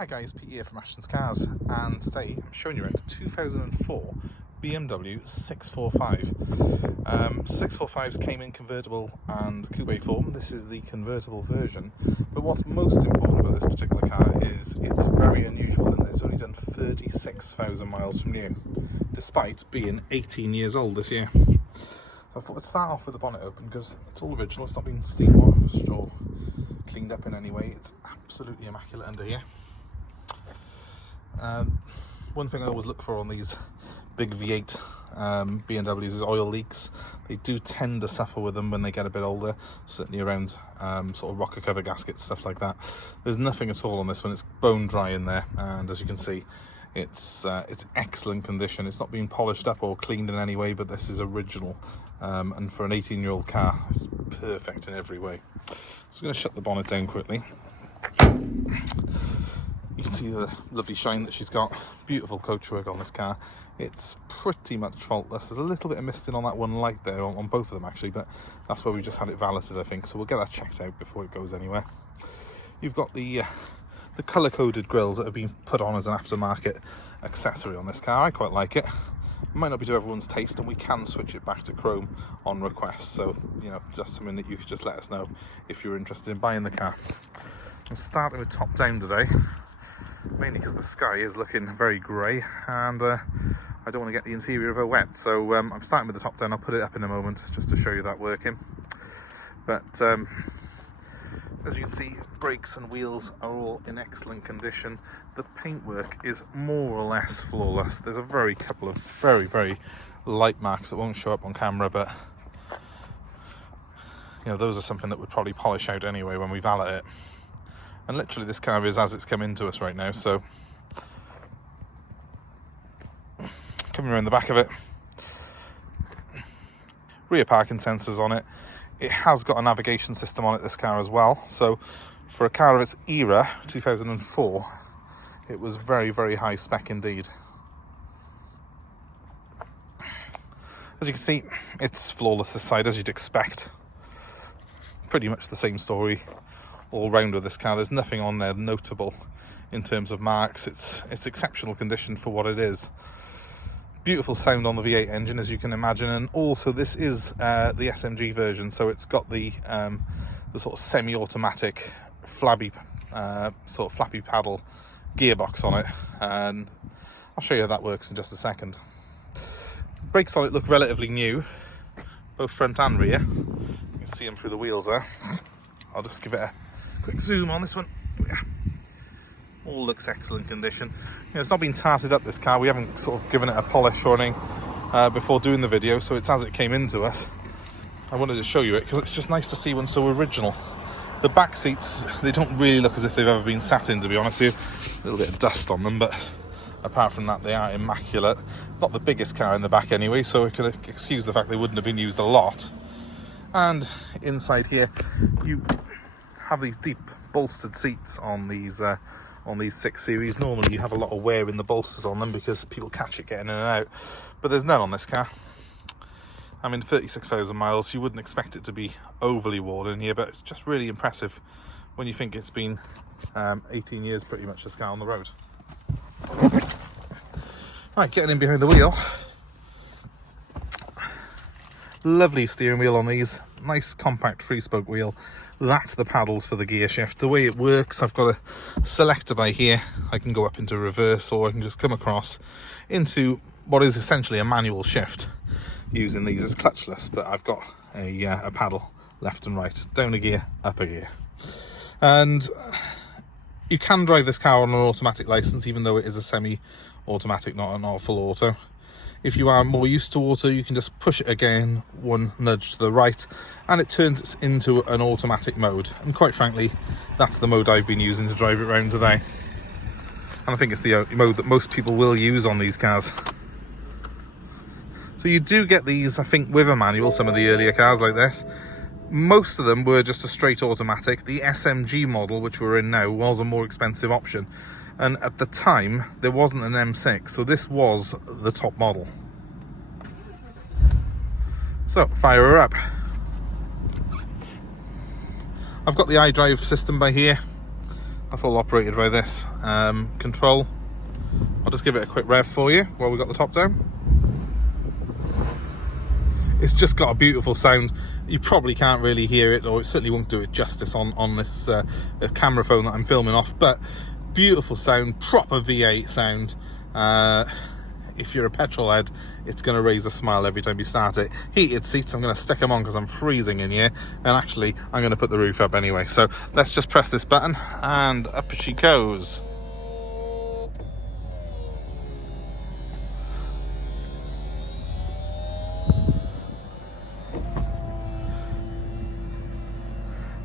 Hi guys, Pete here from Ashton's Cars, and today I'm showing you around a 2004 BMW 645. 645s came in convertible and coupe form. This is the convertible version, but what's most important about this particular car is it's very unusual in that it's only done 36,000 miles from new, despite being 18 years old this year. So I thought I'd start off with the bonnet open because it's all original, it's not been steam washed or cleaned up in any way. It's absolutely immaculate under here. One thing I always look for on these big V8 BMWs is oil leaks. They do tend to suffer with them when they get a bit older, certainly around sort of rocker cover gaskets, stuff like that. There's nothing at all on this one. It's bone dry in there, and as you can see, it's excellent condition. It's not been polished up or cleaned in any way, but this is original, and for an 18-year-old car, it's perfect in every way. So I'm going to shut the bonnet down quickly. You can see the lovely shine that she's got. Beautiful coachwork on this car. It's pretty much faultless. There's a little bit of misting on that one light there, on both of them actually, but that's where we just had it valeted, I think. So we'll get that checked out before it goes anywhere. You've got the colour-coded grills that have been put on as an aftermarket accessory on this car. I quite like it. It might not be to everyone's taste, and we can switch it back to chrome on request. So, you know, just something that you could just let us know if you're interested in buying the car. I'm starting with top down today, mainly because the sky is looking very grey, and I don't want to get the interior of her wet. So I'm starting with the top down. I'll put it up in a moment just to show you that working. But as you can see, brakes and wheels are all in excellent condition. The paintwork is more or less flawless. There's a couple of very light marks that won't show up on camera, but you know, those are something that would probably polish out anyway when we valet it. And literally this car is as it's come into us right now. So coming around the back of it, rear parking sensors on it. It has got a navigation system on it, this car, as well. So for a car of its era, 2004, it was very high spec indeed. As you can see, it's flawless this side, as you'd expect. Pretty much the same story all round with this car. There's nothing on there notable in terms of marks. It's exceptional condition for what it is. Beautiful sound on the V8 engine, as you can imagine, and also this is the SMG version, so it's got the sort of semi-automatic flappy paddle gearbox on it, and I'll show you how that works in just a second. Brakes on it look relatively new, both front and rear. You can see them through the wheels there. I'll just give it a quick zoom on this one. All looks excellent condition. You know, it's not been tarted up, this car. We haven't sort of given it a polish or anything before doing the video, so it's as it came into us. I wanted to show you it because it's just nice to see one so original. The back seats, they don't really look as if they've ever been sat in, to be honest with you. A little bit of dust on them, but apart from that, they are immaculate. Not the biggest car in the back anyway, so we can excuse the fact they wouldn't have been used a lot. And inside here, you have these deep bolstered seats on these 6 Series. Normally you have a lot of wear in the bolsters on them because people catch it getting in and out, but there's none on this car. I mean, 36,000 miles, you wouldn't expect it to be overly worn in here, but it's just really impressive when you think it's been 18 years pretty much, this car on the road. Right, getting in behind the wheel. Lovely steering wheel on these. Nice compact 3-spoke wheel. That's the paddles for the gear shift. The way it works, I've got a selector by here. I can go up into reverse, or I can just come across into what is essentially a manual shift using these as clutchless, but I've got a paddle left and right, down a gear, up a gear. And you can drive this car on an automatic license, even though it is a semi-automatic, not a full auto. If you are more used to auto, you can just push it again, one nudge to the right, and it turns it into an automatic mode. And quite frankly, that's the mode I've been using to drive it around today. And I think it's the mode that most people will use on these cars. So you do get these, I think, with a manual, some of the earlier cars like this. Most of them were just a straight automatic. The SMG model, which we're in now, was a more expensive option. And at the time, there wasn't an M6, so this was the top model. So, fire her up. I've got the iDrive system by here. That's all operated by this control. I'll just give it a quick rev for you while we've got the top down. It's just got a beautiful sound. You probably can't really hear it, or it certainly won't do it justice on this camera phone that I'm filming off, but beautiful sound, proper V8 sound. If you're a petrol head, it's going to raise a smile every time you start it. Heated seats, I'm going to stick them on because I'm freezing in here, and actually I'm going to put the roof up anyway. So let's just press this button and up she goes.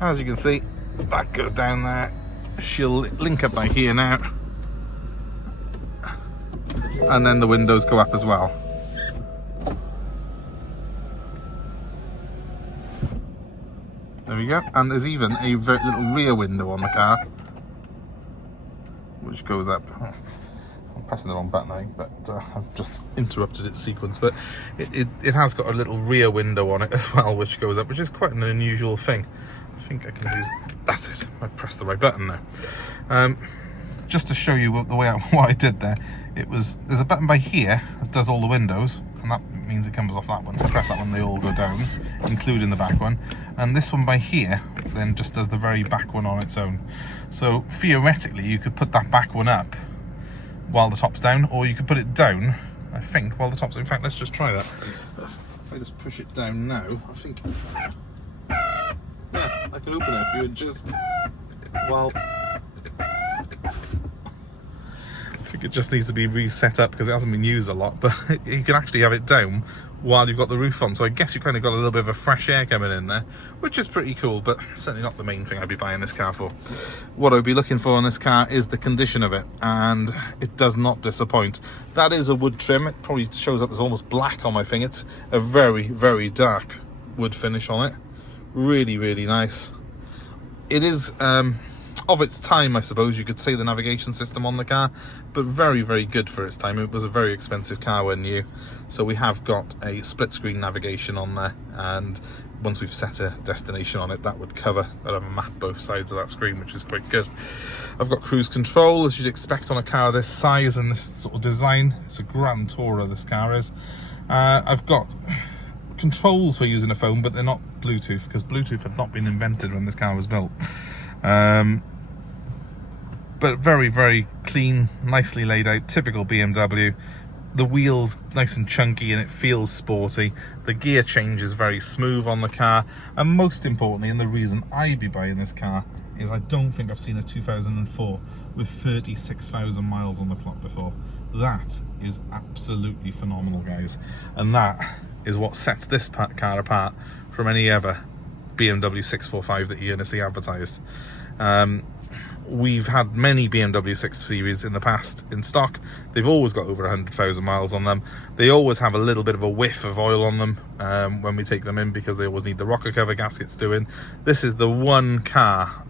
As you can see, that goes down there. She'll link up by here now. And then the windows go up as well. There we go. And there's even a very little rear window on the car, which goes up. I'm pressing the wrong button, I think, but I've just interrupted its sequence. But it has got a little rear window on it as well, which goes up, which is quite an unusual thing. I think I can use, that's it, I pressed the right button now. Just to show you the way what I did there, there's a button by here that does all the windows, and that means it comes off that one. So I press that one, they all go down, including the back one. And this one by here then just does the very back one on its own. So theoretically you could put that back one up while the top's down, or you could put it down, I think, while the top's down. In fact, let's just try that. If I just push it down now, I think, yeah, I can open it a few inches. Well, I think it just needs to be reset up because it hasn't been used a lot, but you can actually have it down while you've got the roof on. So I guess you kind of got a little bit of a fresh air coming in there, which is pretty cool, but certainly not the main thing I'd be buying this car for. What I'd be looking for on this car is the condition of it, and it does not disappoint. That is a wood trim. It probably shows up as almost black on my thing. It's a very, very dark wood finish on it. Really, really nice. It is of its time, I suppose you could say, the navigation system on the car, but very, very good for its time. It was a very expensive car when new, so we have got a split screen navigation on there, and once we've set a destination on it, that would cover, I'd have a map both sides of that screen, which is quite good. I've got cruise control, as you'd expect on a car this size and this sort of design. It's a Grand Tourer, this car is. I've got controls for using a phone, but they're not Bluetooth, because Bluetooth had not been invented when this car was built. But very, very clean, nicely laid out, typical BMW. The wheels nice and chunky and it feels sporty. The gear change is very smooth on the car, and most importantly, and the reason I'd be buying this car, is I don't think I've seen a 2004 with 36,000 miles on the clock before. That is absolutely phenomenal, guys, and that is what sets this car apart from any other BMW 645 that you're going to see advertised. We've had many BMW 6 Series in the past in stock. They've always got over 100,000 miles on them. They always have a little bit of a whiff of oil on them when we take them in, because they always need the rocker cover gaskets doing. This is the one car,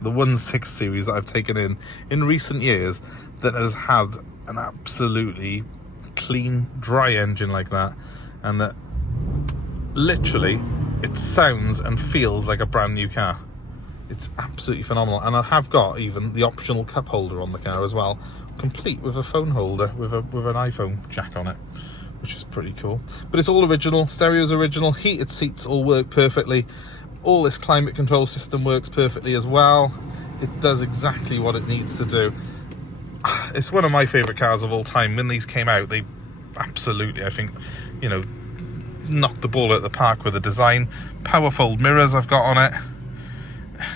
the one 6 Series that I've taken in recent years that has had an absolutely clean, dry engine like that, and that literally it sounds and feels like a brand new car. It's absolutely phenomenal, and I have got even the optional cup holder on the car as well, complete with a phone holder with an iPhone jack on it, which is pretty cool. But it's all original, stereo's original, heated seats all work perfectly. All this climate control system works perfectly as well. It does exactly what it needs to do. It's one of my favourite cars of all time. When these came out, they absolutely, I think, you know, knocked the ball out of the park with the design. Power fold mirrors I've got on it.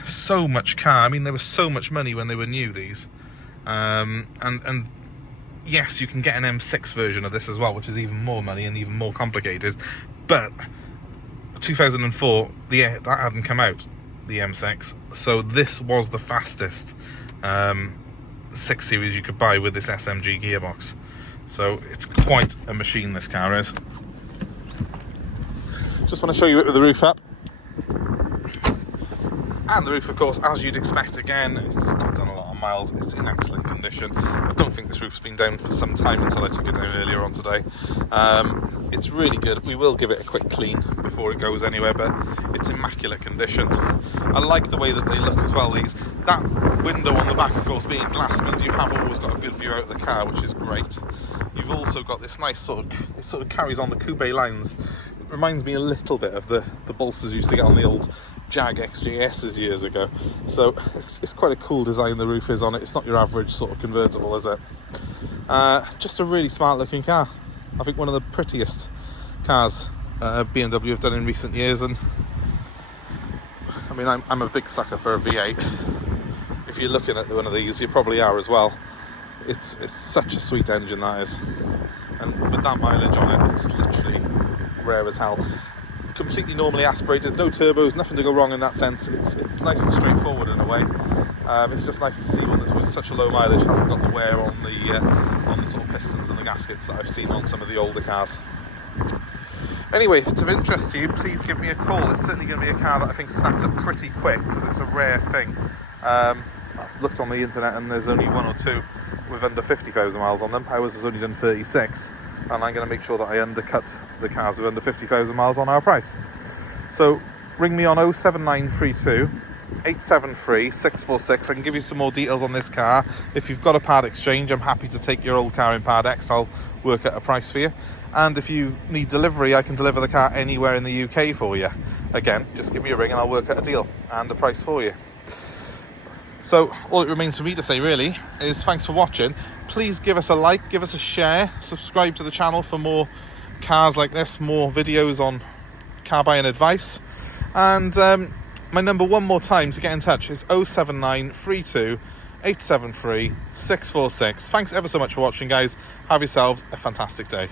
So much car. I mean, there was so much money when they were new, these. And yes, you can get an M6 version of this as well, which is even more money and even more complicated. But 2004, that hadn't come out, the M6. So this was the fastest 6 Series you could buy with this SMG gearbox. So it's quite a machine, this car is. Just want to show you it with the roof up. And the roof, of course, as you'd expect, again, it's not done a lot of 100,000 miles. It's in excellent condition. I don't think this roof's been down for some time until I took it down earlier on today. It's really good. We will give it a quick clean before it goes anywhere, but it's immaculate condition. I like the way that they look as well. That window on the back, of course, being glass means you have always got a good view out of the car, which is great. You've also got this nice it sort of carries on the coupe lines. It reminds me a little bit of the bolsters you used to get on the old Jag XJS's years ago. So it's quite a cool design the roof is on it. It's not your average sort of convertible, is it? Just a really smart looking car. I think one of the prettiest cars BMW have done in recent years, and I mean, I'm a big sucker for a V8. If you're looking at one of these, you probably are as well. It's such a sweet engine, that is, and with that mileage on it, it's literally rare as hell. Completely normally aspirated, no turbos, nothing to go wrong in that sense. It's nice and straightforward in a way. It's just nice to see one that's with such a low mileage hasn't got the wear on the sort of pistons and the gaskets that I've seen on some of the older cars. Anyway, if it's of interest to you, please give me a call. It's certainly going to be a car that I think snapped up pretty quick because it's a rare thing. I've looked on the internet and there's only one or two with under 50,000 miles on them. Ours has only done 36, and I'm going to make sure that I undercut the cars with under 50,000 miles on our price. So ring me on 07932 873 646. I can give you some more details on this car. If you've got a part exchange, I'm happy to take your old car in part X. I'll work out a price for you. And if you need delivery, I can deliver the car anywhere in the UK for you. Again, just give me a ring and I'll work out a deal and a price for you. So all it remains for me to say really is thanks for watching. Please give us a like, give us a share, subscribe to the channel for more cars like this, more videos on car buying advice. And my number one more time to get in touch is 07932 873 646. Thanks ever so much for watching, guys. Have yourselves a fantastic day.